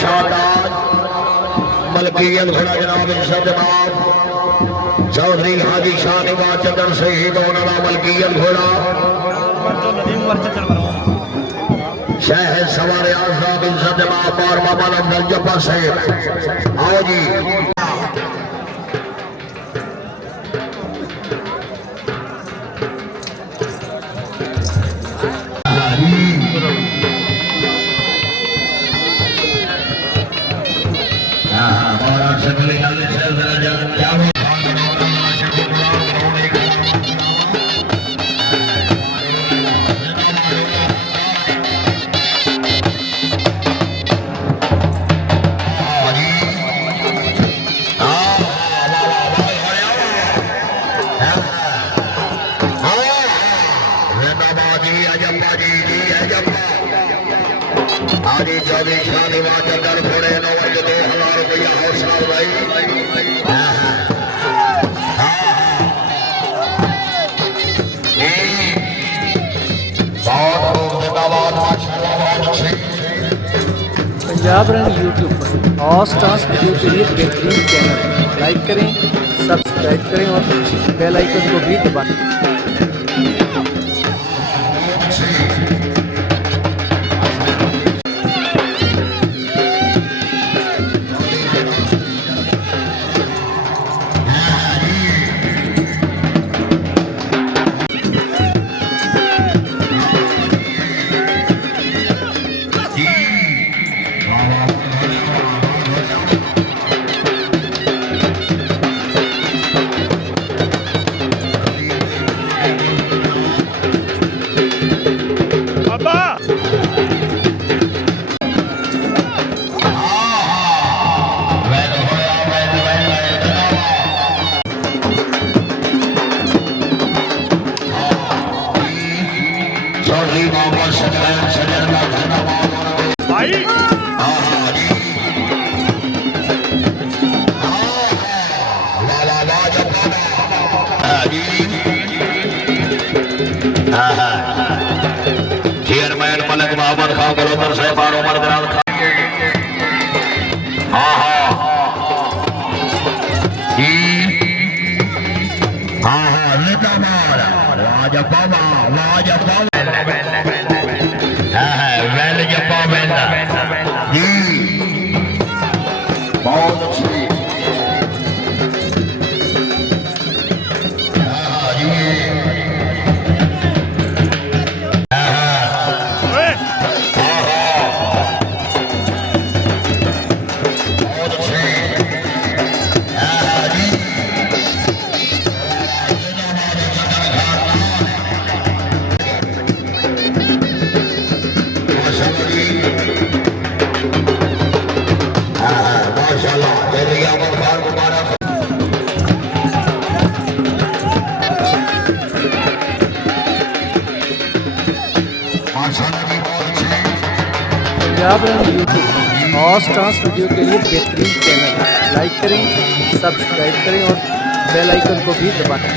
शादात मलकियत घोड़ा जनाब इज्जतमाब चौधरी हाजी शाह निवाज चंदन शहीद होना मलकियत घोड़ा शह सवार आजाद इज्जतमाब और मोहम्मद अफजल जब्बार साहब आओ जी आदि चौधरी शाह निवाज चंदन घोड़े 2000 रुपया हौसला भाई पंजाब रंग यूट्यूब पर और स्टार्स वीडियो के लिए बेहतरीन चैनल लाइक करें, सब्सक्राइब करें और बेल आइकन को भी दबाएं। चेयरमैन मलिक मोहम्मद खान गलोदर साहब और उमर दराज खान बहुत अच्छी पंजाब रंग यूट्यूब और स्टार्स वीडियो के लिए बेहतरीन चैनल लाइक करें, सब्सक्राइब करें और बेल आइकन को भी दबाएं।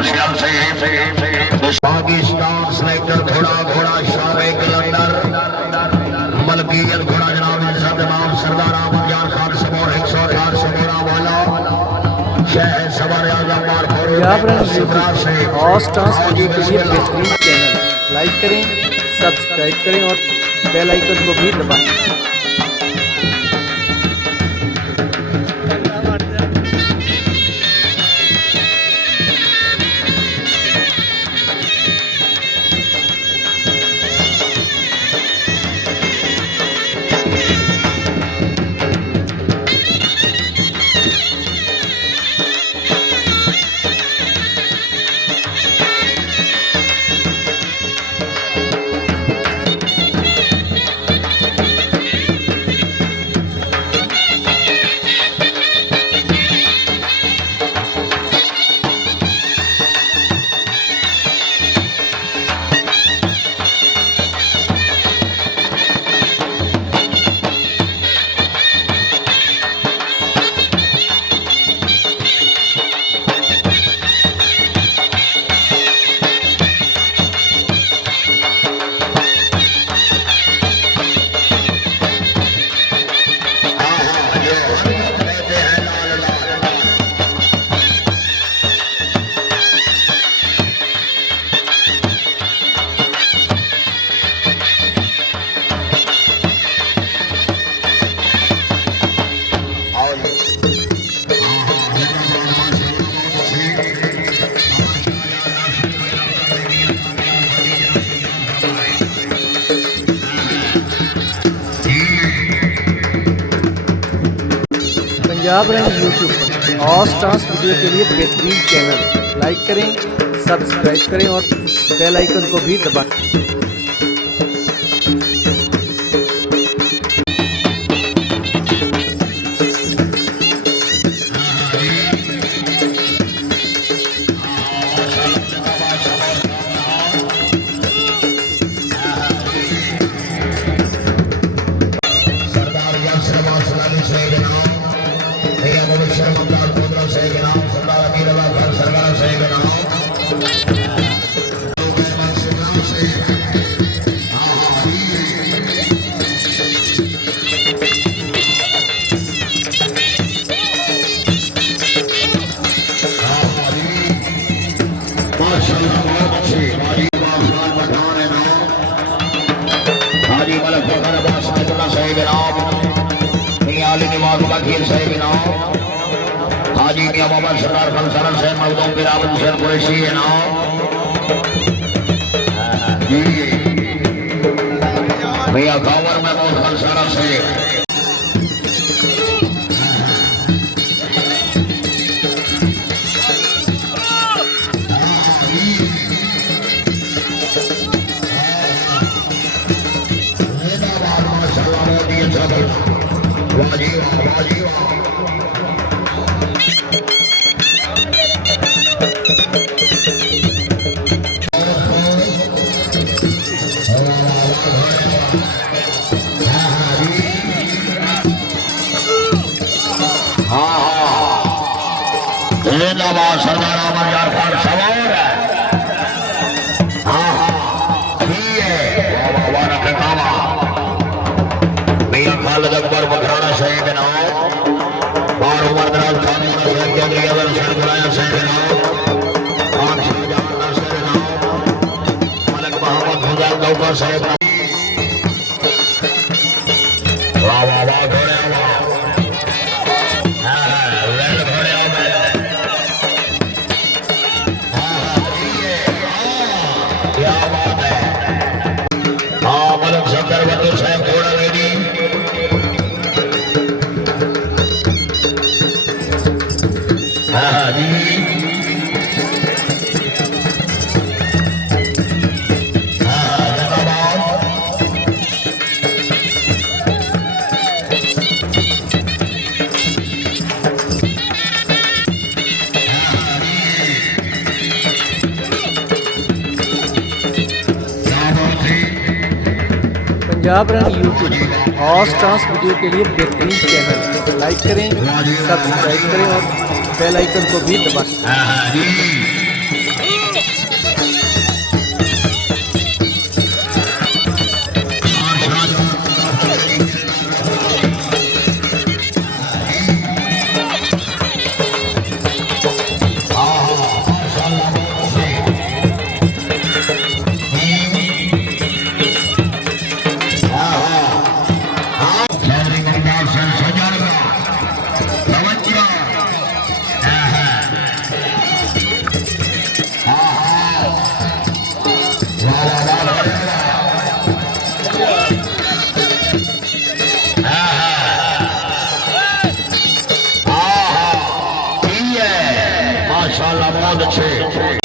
ऑफिशियल से पाकिस्तान सेलेक्टर घोड़ा शामे कलंदर मलकियत घोड़ा जनाब इज्जत इमाम सरदार अहमद जान खान सबोर 108 सबोरा वाला शहर सवार आजम पंजाब रंग यूट्यूब और स्टार्स वीडियो के लिए बेहतरीन चैनल लाइक करें, सब्सक्राइब करें और बेल आइकन को भी दबाएं। पंजाब रंग यूट्यूब पर और स्टार्स वीडियो के लिए बेहतरीन चैनल लाइक करें, सब्सक्राइब करें और बेल आइकन को भी दबाएं। हाजी मियां बाबा सरदार फलसरन से मखदूम बिरादर हुसैन कुरैशी है ना भैया कावर में बहुत फलसरन से सरदार अहमद जान खान सवार है। मियां खालिद अकबर बखराना शहीद नाम और उमर दराज खान चौधरी अवर सरगुराया शहीद नाम खान शाहजहां नासिर नाम मलक मोहम्मद फजल गौका साहब वाह वाह वाह घोड़े पंजाब रंग यूट्यूब और स्टार्स वीडियो के लिए बेहतरीन चैनल लाइक करें, सब्सक्राइब करें और बेल आइकन को भी दबाएं। बहुत अच्छे